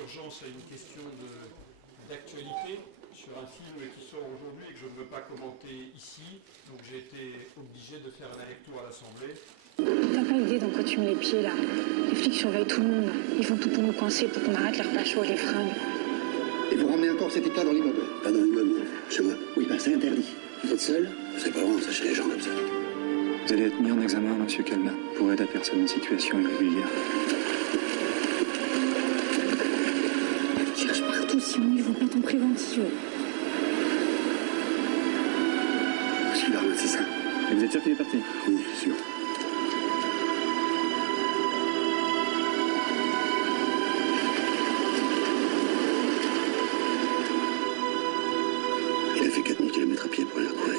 d'urgence à une question d'actualité sur un film qui sort aujourd'hui et que je ne veux pas commenter ici. Donc j'ai été obligé de faire un aller-retour à l'Assemblée. T'as pas idée dans quoi tu mets les pieds là? Les flics surveillent tout le monde. Ils font tout pour nous coincer, pour qu'on arrête leurs pachos et les fringues. Et vous ramenez encore cet état dans l'immeuble? Pas dans l'immeuble, chez moi. Oui, bah c'est interdit. Vous êtes seul? C'est pas bon, ça chez les gens comme ça. Vous allez être mis en examen, monsieur Calma, pour aide à personne en situation irrégulière. Tu cherches partout, Simon, ils vont pas ton préventif. Celui-là, c'est ça. Et vous êtes sûr qu'il est parti? Oui, sûr. Il a fait 4000 km à pied pour aller la retrouver.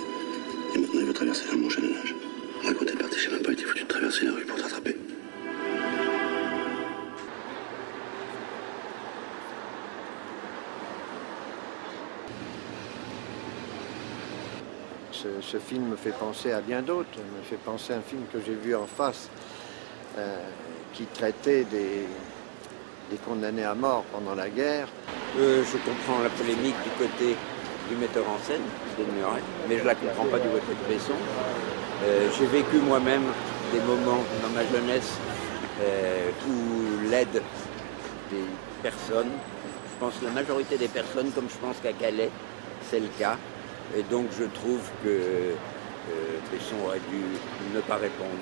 Et maintenant, il veut traverser la Manche à la nage. Moi, quand t'es parti, j'ai même pas été foutu de traverser la rue pour t'attraper. Ce film me fait penser à bien d'autres. Il me fait penser à un film que j'ai vu en face qui traitait des condamnés à mort pendant la guerre. Je comprends la polémique du côté du metteur en scène, Del Murray, mais je ne la comprends pas du côté de Besson. J'ai vécu moi-même des moments dans ma jeunesse où l'aide des personnes, je pense que la majorité des personnes, comme je pense qu'à Calais, c'est le cas. Et donc je trouve que Besson aurait dû ne pas répondre.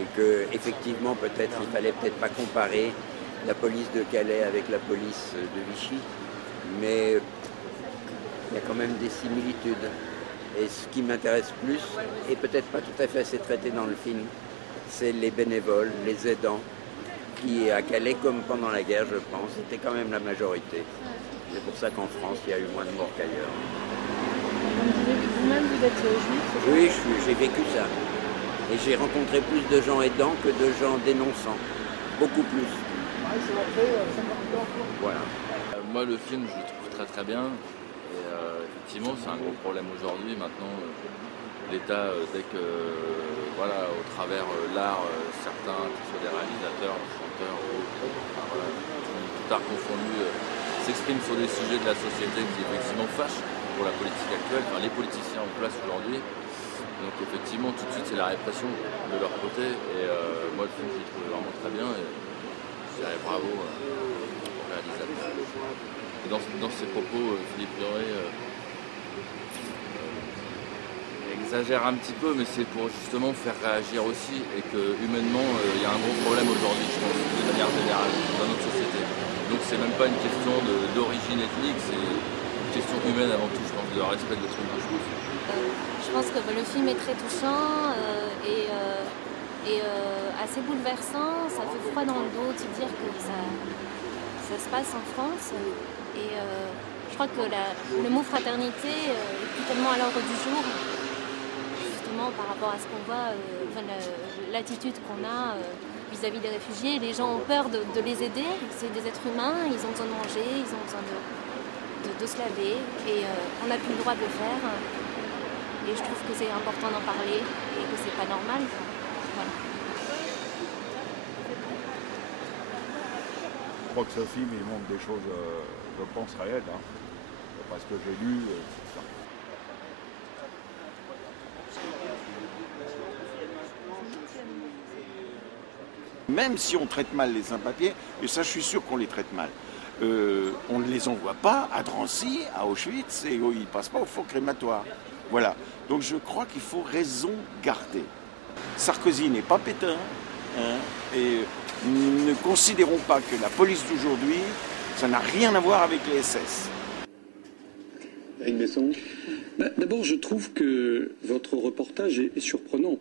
Et qu'effectivement, peut-être, il fallait peut-être pas comparer la police de Calais avec la police de Vichy, mais il y a quand même des similitudes. Et ce qui m'intéresse plus, et peut-être pas tout à fait assez traité dans le film, c'est les bénévoles, les aidants, qui à Calais, comme pendant la guerre, je pense, étaient quand même la majorité. C'est pour ça qu'en France, il y a eu moins de morts qu'ailleurs. Vous-même, vous êtes juif? Oui, j'ai vécu ça. Et j'ai rencontré plus de gens aidants que de gens dénonçants. Beaucoup plus. Voilà. Moi, le film, je le trouve très très bien. Et effectivement, c'est un gros problème aujourd'hui. Maintenant, l'État, dès que, voilà, au travers l'art, certains, que ce soit des réalisateurs, des chanteurs, voilà, tout art confondu, s'expriment sur des sujets de la société qui effectivement fâchent pour la politique actuelle, enfin les politiciens en place aujourd'hui. Donc effectivement, tout de suite, c'est la répression de leur côté. Et moi, le film, je le trouve vraiment très bien. Et je dirais bravo au réalisateur. Et dans ses propos, Philippe Lioré exagère un petit peu, mais c'est pour justement faire réagir aussi. Et que humainement, il y a un gros problème aujourd'hui, je pense, de manière générale, dans notre société. Donc c'est même pas une question d'origine ethnique, c'est une question humaine avant tout, je pense, de respect de l'être humain, je pense. Je pense que le film est très touchant et assez bouleversant. Ça fait froid dans le dos de se dire que ça se passe en France. Et je crois que le mot fraternité est plus tellement à l'ordre du jour, justement par rapport à ce qu'on voit, l'attitude qu'on a vis-à-vis des réfugiés. Les gens ont peur de les aider. C'est des êtres humains, ils ont besoin de manger, ils ont besoin de se laver. Et on n'a plus le droit de le faire. Et je trouve que c'est important d'en parler et que c'est pas normal. Voilà. Je crois que ce film, il montre des choses, je pense, réelles, hein, parce que j'ai lu. Même si on traite mal les sans-papiers, et ça je suis sûr qu'on les traite mal, on ne les envoie pas à Drancy, à Auschwitz, et ils ne passent pas au four crématoire. Voilà. Donc je crois qu'il faut raison garder. Sarkozy n'est pas Pétain, hein, et ne considérons pas que la police d'aujourd'hui, ça n'a rien à voir avec les SS. Éric Besson. D'abord, je trouve que votre reportage est surprenant.